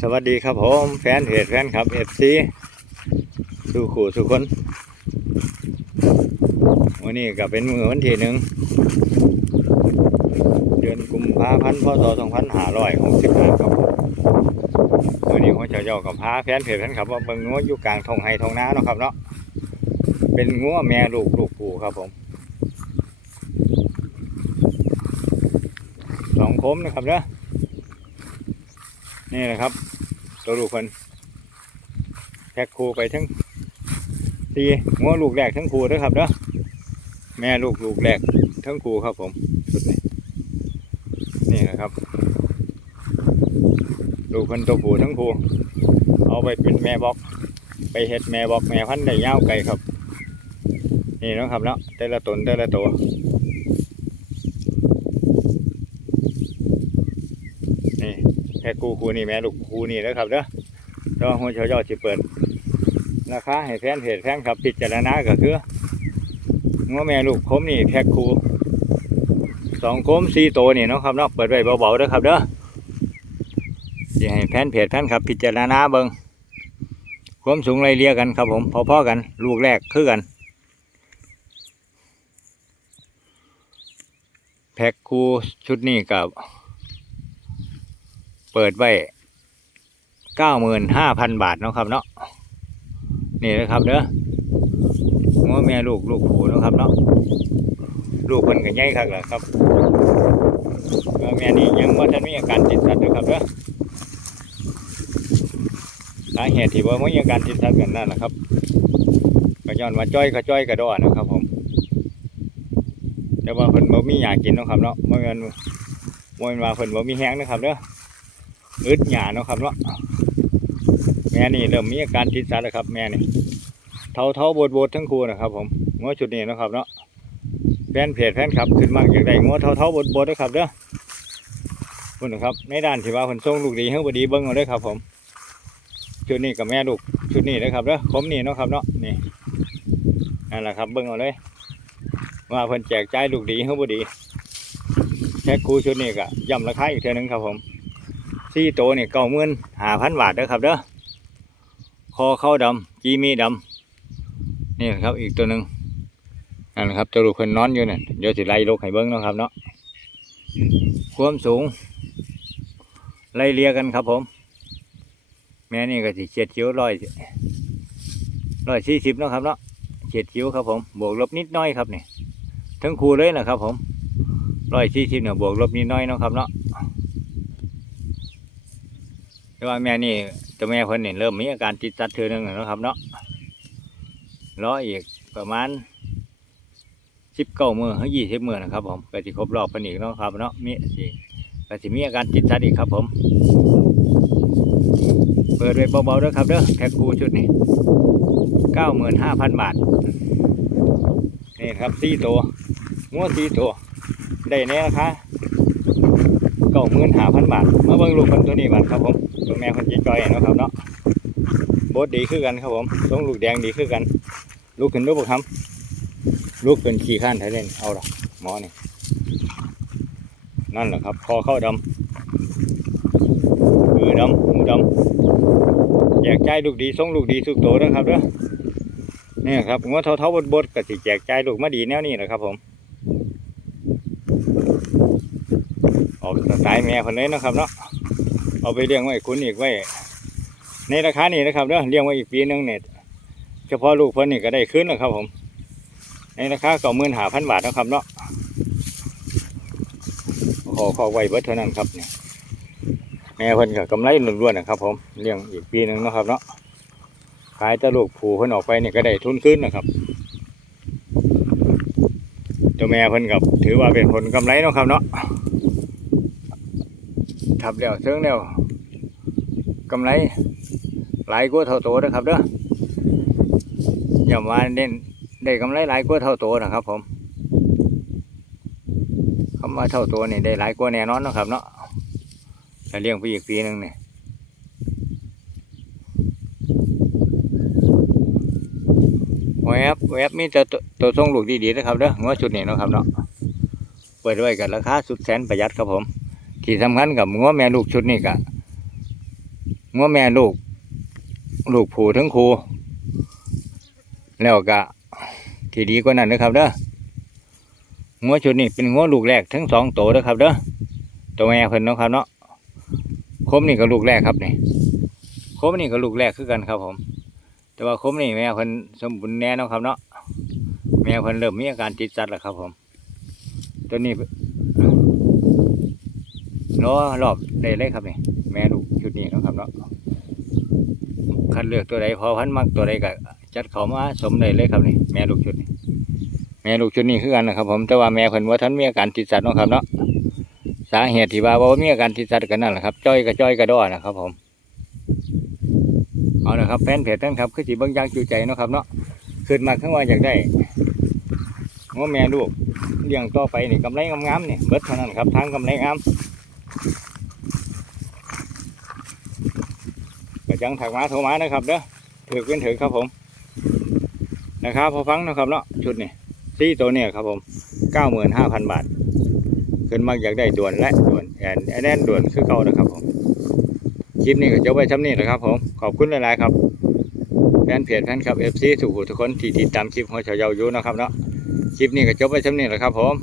สวัสดีครับผมแฟนเพจแฟนคลับเอฟซีสู่ขู่สู่คนวันนี้ก็เป็นมือวันที่หนึ่งเดือนกุมภาพันธ์พศสองพันห้าร้อยหกสิบห้าครับวันนี้ผมจะเจ้ากับพาแฟนเพจแฟนคลับว่าเบิ่งงัวอยู่กลางทงไฮทงน้าเนาะครับเนาะเป็นงัวแม่ลูกลูกปู่ครับผมสองคมนะครับเนาะ นี่นะครับ ตัวลูกคนแพ็กคูไปทั้งตีงัวลูกแรกทั้งคูด้วยครับเนาะแม่ลูกลูกแรกทั้งคูครับผมชุดนี้นี่นะครับ ลูกคนตัวผูทั้งคูเอาไปเป็นแม่บอกไปเฮ็ดแม่บอกแม่พันธุ์ได้ยาวไกลครับ นี่นะครับเนาะแต่ละตนแต่ละตัว นี่แค่กูคูนี่แม่ลูกคูนี่นะครับเด้อแล้วหัวเฉยอดจะเปิดราคาให้แฟนเพจแฟนครับพิจารณาก็คืองัวแม่ลูกคมนี่แพ็คคูสองคมสี่โตนี่นะครับเนาะเปิดไว้เบาๆเด้อครับเด้อสิให้แฟนเพจแฟนครับพิจารณาเบิ่งความสูงไล่เลียกันครับผมพอๆกัน ลูกแรกคือกัน แพ็คคูชุดนี้กับ เปิดไว้เก้าหมื่นห้าพันบาทเนาะครับเนาะนี่นะครับเด้องัวแม่ลูกลูกผูนะครับเนาะลูกคนกับใหญ่ครับแหละครับงัวแม่นี่ยังว่าท่านมีอาการติดสัตว์นะครับเด้อสาเหตุที่ว่ามีอาการติดสัตว์กันนั่นแหละครับก็ย้อนว่าจ้อยก็จ้อยกระดอนะครับ ผมแต่ว่าเพิ่นบ่มีหยากินนะครับเนาะบ่แม่นบ่แม่นว่าเพิ่นบ่มีแห้งนะครับเด้อ อึดหยาเนาะครับเนาะแม่นี่เริ่มมีอาการติดสัตว์แล้วครับ แม่นี่เท้าเท้าบดบดทั้งคู่นะครับ ผมงัวชุดนี้นะครับเนาะแฟนเพจแฟนคลับขึ้นมากอยากได้งัวเท้าเท้าบดบดนะครับเด้อคุณนะครับในด้านที่ว่าคนส่งลูกดีเฮาบ่ดีเบิ่งเอาเด้อครับ ผมชุดนี้กับแม่ลูกชุดนี้นะครับเด้อผมนี่เนาะครับเนาะนี่นั่นแหละครับเบิ่งเอาเลยว่าเพิ่นแจกจ่ายลูกดีเฮาบ่ดีแค่คูชุดนี้ก็ย่ำราคาอีกเท่านึงครับผม สี่ตัวนี่เก้าหมื่นห้าพันบาทเด้อครับเด้อคอเข้าดำจีมีดำนี่นะครับอีกตัวหนึ่งนั่นนะครับตัวลูกคนนอนอยู่เนี่ยเดี๋ยวสิไล่ลูกให้เบิ้งเนาะครับเนาะความสูง ไล่เลียกันครับผม แม่นี่ก็สิเฉียดคิ้วร้อยร้อยสี่สิบเนาะครับเนาะเฉียดคิ้วครับผมบวกลบนิดน้อยครับนี่ทั้งคู่เลยนะครับผมร้อยสี่สิบเนี่ยบวกลบนิดน้อยเนาะครับเนาะ แต่ว่าแม่นี่ตัวแม่เพิ่นนี่เริ่มมีอาการติดสัตว์เทือนึงแล้วครับเนาะรออีกประมาณสิบเก้ามือหรือยี่สิบมือนะครับผมก็จะครบรอบเพิ่นอีกเนาะครับเนาะมีสิก็จะมีอาการติดสัตว์อีกครับ ผม เปิดไว้เบาๆเด้อครับเด้อแพ็คคูชุดนี้เก้าหมื่นห้าพันบาทนี่ครับสี่ตัวงัวสี่ตัวได้แน่นะคะเก้าหมื่นห้าพันบาทมาเบิ่งลูกคนตัวนี้บาทครับผม ตัวแม่คนจีจอยเนะครับเนาะโบดดีคือกันครับผมทรงลูกแดงดีคือกัน ลูกขึ้นลูกบุกคำลูกเป็นขี้ข้านไทยเล่นเอาละหมอนี่นั่นแหละครับ คอเข้าดำมือดำหูดำแจกใจลูกดีทรงลูกดีสุกโตนะครับเด้อนี่ครับงัวเท่าเท่าบดบดๆก็สิแจกใจลูกมาดีแนวนี้แหละครับ ผม ออกสไตล์แม่คนนี้นะครับเนาะ เอาไปเลี้ยงไว้คุณอีกไว้ ในราคานี้นะครับเด้อเลี้ยงไว้อีกปีหนึงเนี่ยเฉพาะลูกเพิ่นนี่ก็ได้ขึ้นแล้วครับผม ในราคาเก้าหมื่นห้าพันบาทนะครับเนาะขอขอไว้เบิดเท่านั้นครับเนี่ยแม่เพิ่นก็กำไรล้วนๆนะครับ ผมเลี้ยงอีกปีหนึงนะครับเนาะขายแต่ลูกผูเพิ่นออกไปเนี่ก็ได้ทุนขึ้นนะครับตัวแม่เพิ่นกับถือว่าเป็นผลกำไรนะครับเนาะ ทับแล้วเชิงแล้วกำไรหลายกว่าเท่าโตนะครับเด้ออย่ามาเน้นได้กำไรหลายกว่าเท่าโตนะครับผมคำว่าเท่าโตนี่ได้หลายกว่าแน่นอนนะครับเนาะถ้าเลี้ยงไปอีกปีหนึ่งเนี่ยแวบแวบมีแต่ตัวตัวทรงลูกดีๆนะครับเด้องัวชุดนี้นะครับเนาะเปิดไว้กับราคาสุดแสนประหยัดครับผม ที่สำคัญกับงัวแม่ลูกชุดนี้ก็งัวแม่ลูก ลูกผูทั้งครูแล้วก็ที่ดีกว่านั้นนะครับเด้องัวชุดนี้เป็นงัวลูกแรกทั้งสองโตวเด้อครับเด้อตัวแม่เพิ่นนะครับเนาะคมนี่ก็ลูกแรกครับนี่คมนี่ก็ลูกแรกคือกันครับผม แต่ว่าคมนี่แม่เพิ่นสมบูรณ์แน่นะครับเนาะแม่เพิ่นเริ่มมีอาการติดสัตว์แล้วครับผม ตัวนี้ ล้อรอบได้เลยครับนี่แม่ลูกชุดนี้นะครับเนาะคัดเลือกตัวใดพอพันมักตัวใดก็จัดเขามาสมได้เลยครับนี่แม่ลูกชุดนี้แม่ลูกชุดนี้คือกันนะครับ ผมแต่ว่าแม่เพิ่นว่าท่านมีอาการติดสัตว์นะครับเนาะสาเหตุที่ว่าว่ามีอาการติดสัตว์กันนั่นแหละครับจ้อยกับจ้อยกระดอนะครับ ผมเอาละครับแฟนเพจนั่นครับคือสีเบิ้งอยางจูใจนะครับเนาะขึ้นมาข้างว่าอยากได้ง้อแม่ลูกเลี้ยงต่อไปนี่กำไรงามๆนี่เบิดเท่านั้นครับทางกำไรงาม ก็จังถักมาโทรมานะครับเด้อถือเป็นถือครับผม นะครับพอฟังนะครับเนาะชุดนี้ซี่ตัวเนี่ยครับผมเก้าหมื่นห้าพันบาท ขึ้นมากอยากได้ด่วนและด่วนแอนแอนด่วนคือเก่านะครับผมคลิปนี้ก็จบไปช่ำนี้นะครับผมขอบคุณหลายๆครับแฟนเพจแฟนคลับเอฟซีสุขุทุกคนที่ติดตามคลิปของชาวเยาอยู่นะครับเนาะคลิปนี้ก็จบไปช่ำนี้แหละครับผม